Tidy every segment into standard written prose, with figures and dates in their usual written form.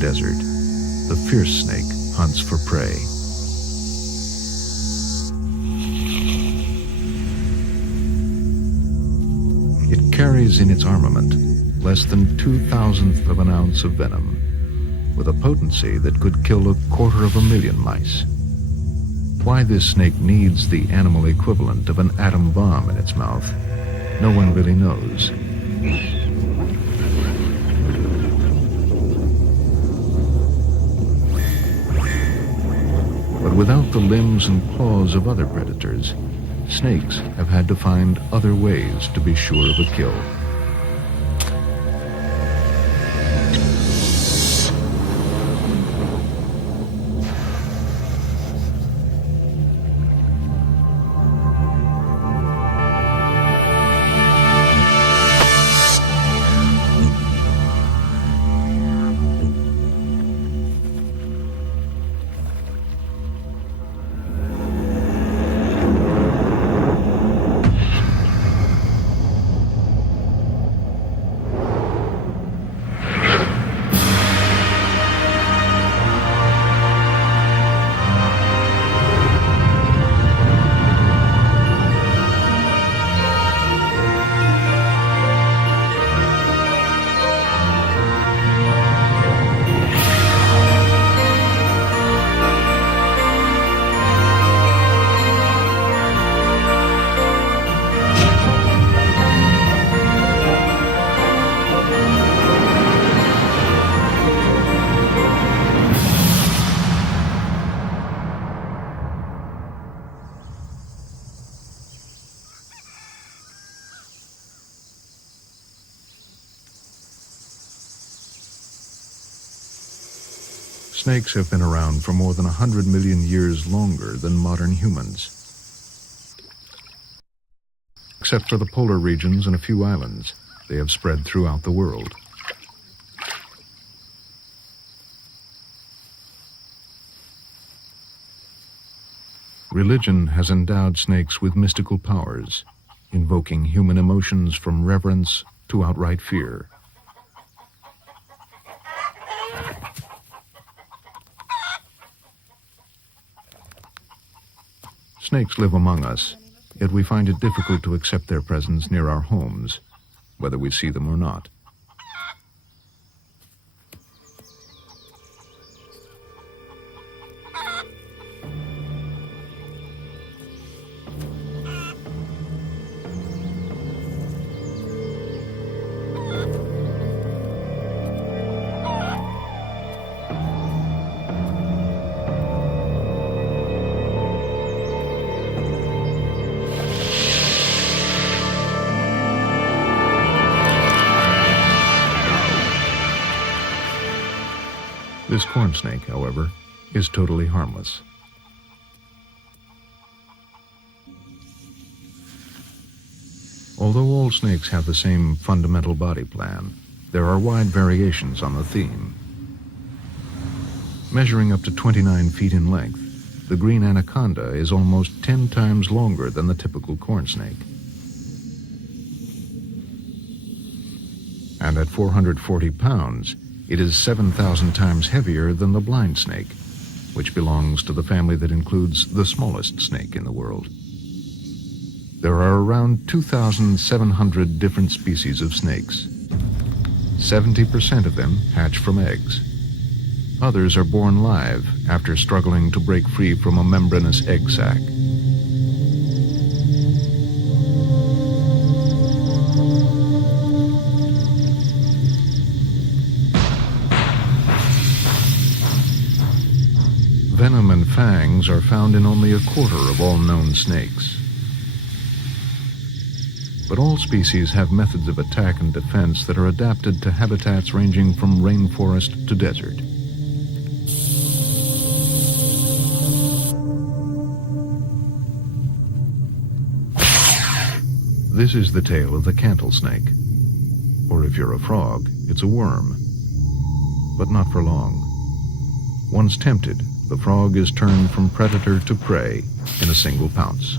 desert, the fierce snake hunts for prey. It carries in its armament less than 2,000th of an ounce of venom, with a potency that could kill 250,000 mice. Why this snake needs the animal equivalent of an atom bomb in its mouth, no one really knows. But without the limbs and claws of other predators, snakes have had to find other ways to be sure of a kill. Snakes have been around for more than 100 million years longer than modern humans. Except for the polar regions and a few islands, they have spread throughout the world. Religion has endowed snakes with mystical powers, invoking human emotions from reverence to outright fear. Snakes live among us, yet we find it difficult to accept their presence near our homes, whether we see them or not. This corn snake, however, is totally harmless. Although all snakes have the same fundamental body plan, there are wide variations on the theme. Measuring up to 29 feet in length, the green anaconda is almost 10 times longer than the typical corn snake. And at 440 pounds, it is 7,000 times heavier than the blind snake, which belongs to the family that includes the smallest snake in the world. There are around 2,700 different species of snakes. 70% of them hatch from eggs. Others are born live after struggling to break free from a membranous egg sac. Venom and fangs are found in only 1/4 of all known snakes. But all species have methods of attack and defense that are adapted to habitats ranging from rainforest to desert. This is the tail of the cantle snake. Or if you're a frog, it's a worm. But not for long. Once tempted, the frog is turned from predator to prey in a single pounce.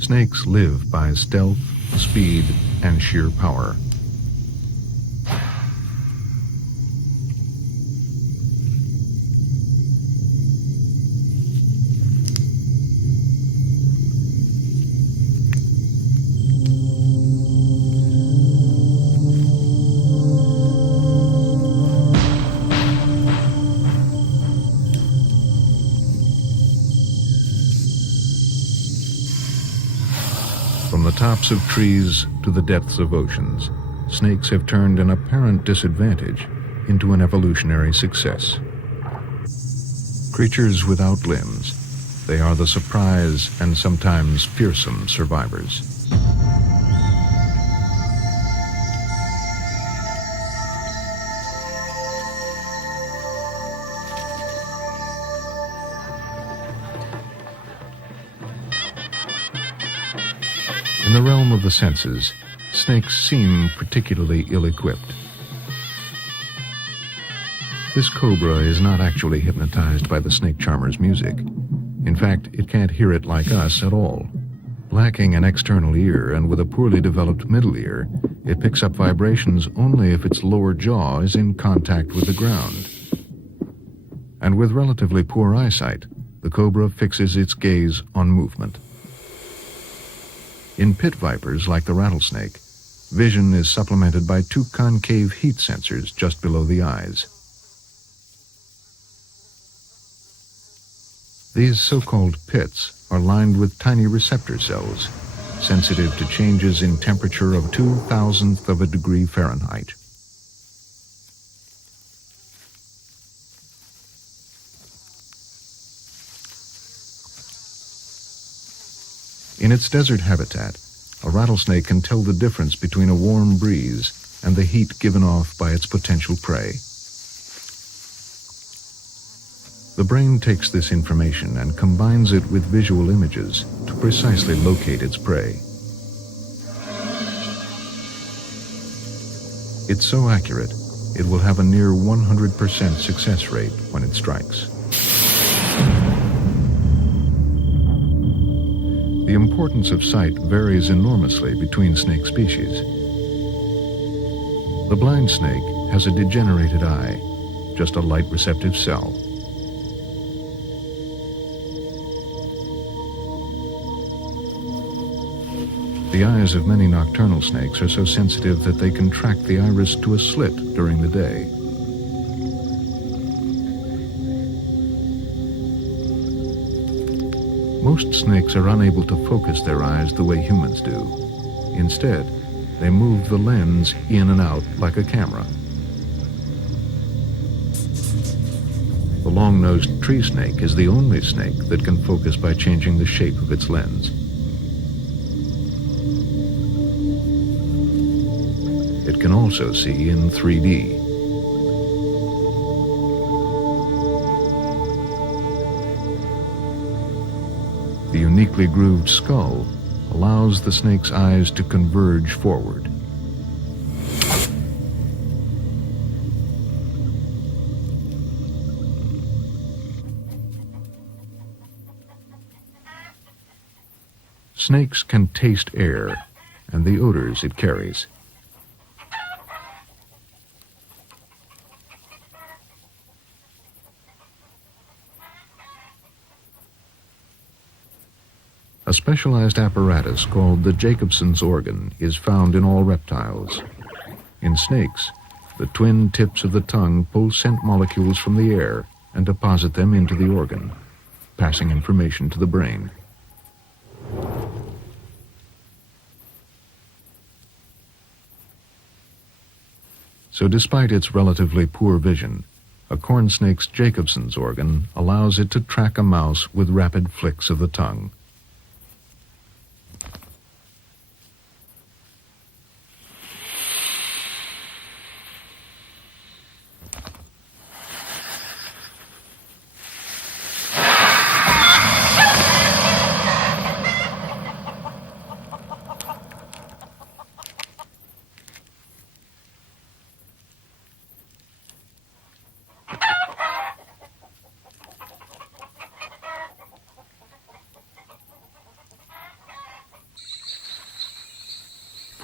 Snakes live by stealth, speed, and sheer power. tops of trees to the depths of oceans, snakes have turned an apparent disadvantage into an evolutionary success. Creatures without limbs, they are the surprise and sometimes fearsome survivors. In the realm of the senses, snakes seem particularly ill-equipped. This cobra is not actually hypnotized by the snake charmer's music. In fact, it can't hear it like us at all. Lacking an external ear and with a poorly developed middle ear, it picks up vibrations only if its lower jaw is in contact with the ground. And with relatively poor eyesight, the cobra fixes its gaze on movement. In pit vipers, like the rattlesnake, vision is supplemented by two concave heat sensors just below the eyes. These so-called pits are lined with tiny receptor cells, sensitive to changes in temperature of 0.002 of a degree Fahrenheit. In its desert habitat, a rattlesnake can tell the difference between a warm breeze and the heat given off by its potential prey. The brain takes this information and combines it with visual images to precisely locate its prey. It's so accurate, it will have a near 100% success rate when it strikes. The importance of sight varies enormously between snake species. The blind snake has a degenerated eye, just a light receptive cell. The eyes of many nocturnal snakes are so sensitive that they contract the iris to a slit during the day. Most snakes are unable to focus their eyes the way humans do. Instead, they move the lens in and out like a camera. The long-nosed tree snake is the only snake that can focus by changing the shape of its lens. It can also see in 3D. The uniquely grooved skull allows the snake's eyes to converge forward. Snakes can taste air and the odors it carries. A specialized apparatus called the Jacobson's organ is found in all reptiles. In snakes, the twin tips of the tongue pull scent molecules from the air and deposit them into the organ, passing information to the brain. So despite its relatively poor vision, a corn snake's Jacobson's organ allows it to track a mouse with rapid flicks of the tongue.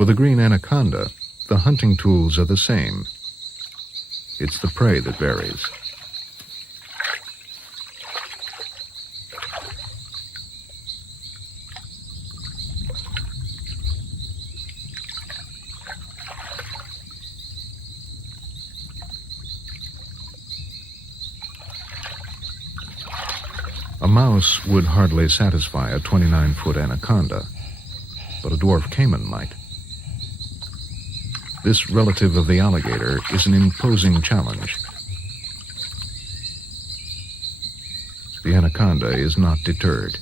For the green anaconda, the hunting tools are the same. It's the prey that varies. A mouse would hardly satisfy a 29-foot anaconda. but a dwarf caiman might. This relative of the alligator is an imposing challenge. The anaconda is not deterred.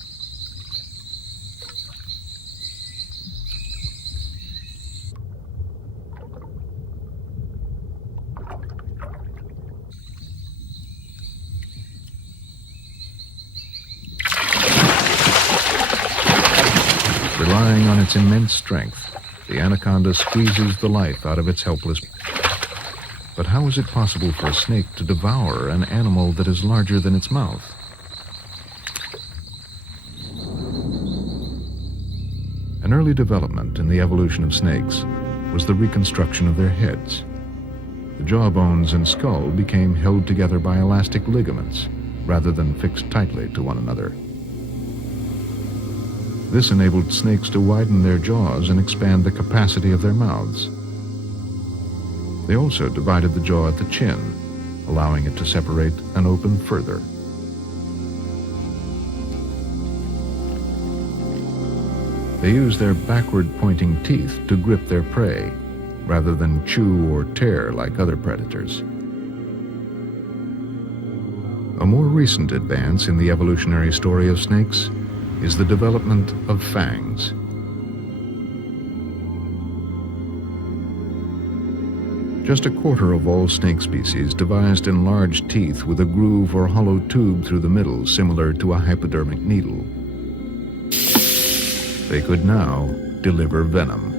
Relying on its immense strength, the anaconda squeezes the life out of its helpless. But how is it possible for a snake to devour an animal that is larger than its mouth? An early development in the evolution of snakes was the reconstruction of their heads. The jawbones and skull became held together by elastic ligaments rather than fixed tightly to one another. This enabled snakes to widen their jaws and expand the capacity of their mouths. They also divided the jaw at the chin, allowing it to separate and open further. They use their backward-pointing teeth to grip their prey, rather than chew or tear like other predators. A more recent advance in the evolutionary story of snakes is the development of fangs. Just a quarter of all snake species devised enlarged teeth with a groove or hollow tube through the middle similar to a hypodermic needle. They could now deliver venom.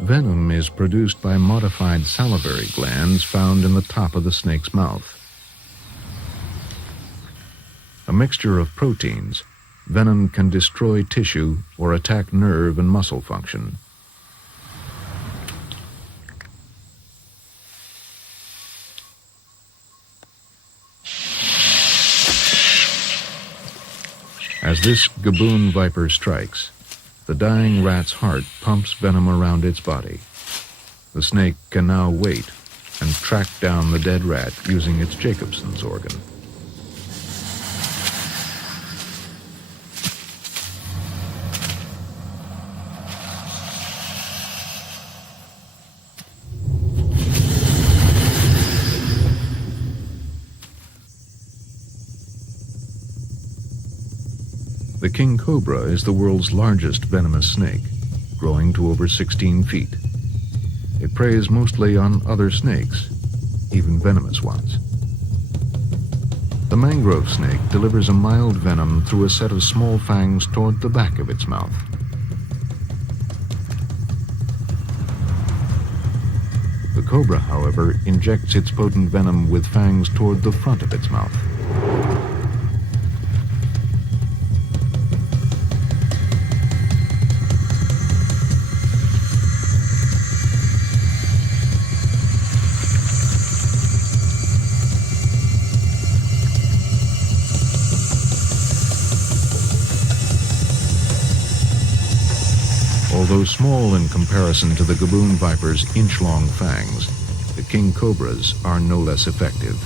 Venom is produced by modified salivary glands found in the top of the snake's mouth. A mixture of proteins, venom can destroy tissue or attack nerve and muscle function. As this gaboon viper strikes, the dying rat's heart pumps venom around its body. The snake can now wait and track down the dead rat using its Jacobson's organ. The king cobra is the world's largest venomous snake, growing to over 16 feet. It preys mostly on other snakes, even venomous ones. The mangrove snake delivers a mild venom through a set of small fangs toward the back of its mouth. The cobra, however, injects its potent venom with fangs toward the front of its mouth. Although small in comparison to the gaboon viper's inch-long fangs, the king cobras are no less effective.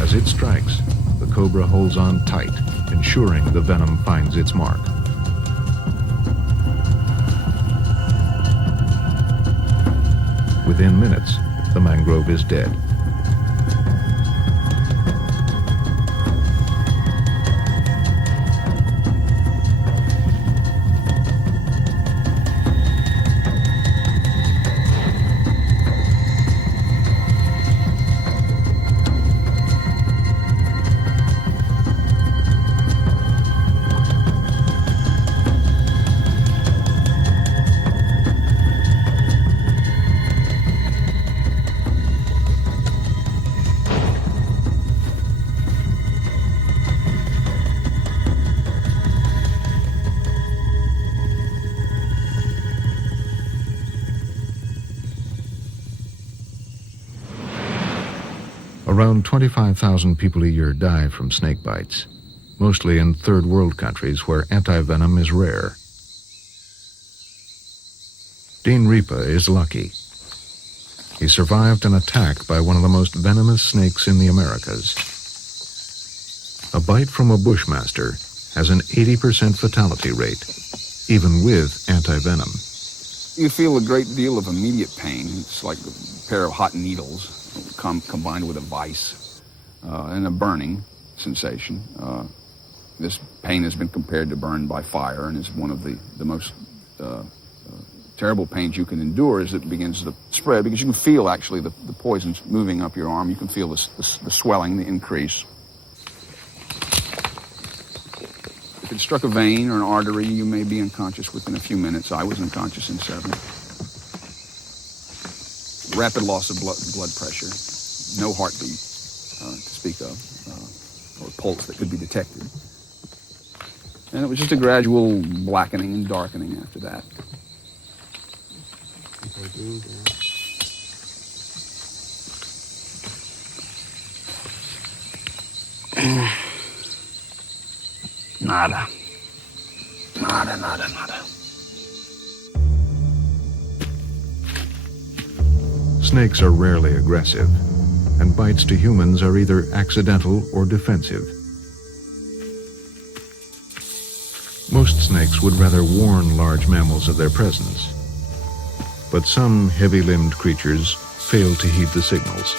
As it strikes, the cobra holds on tight, ensuring the venom finds its mark. Within minutes, the mangrove is dead. Around 25,000 people a year die from snake bites, mostly in third world countries where anti-venom is rare. Dean Ripa is lucky. He survived an attack by one of the most venomous snakes in the Americas. A bite from a bushmaster has an 80% fatality rate, even with anti-venom. You feel a great deal of immediate pain. It's like a pair of hot needles combined with a vice and a burning sensation. This pain has been compared to burn by fire, and is one of the most terrible pains you can endure as it begins to spread, because you can feel actually the poisons moving up your arm. You can feel the swelling, the increase. If it struck a vein or an artery, you may be unconscious within a few minutes. I was unconscious in 7. Rapid loss of blood pressure, no heartbeat to speak of, or pulse that could be detected. And it was just a gradual blackening and darkening after that. Nada. Snakes are rarely aggressive, and bites to humans are either accidental or defensive. Most snakes would rather warn large mammals of their presence, but some heavy-limbed creatures fail to heed the signals.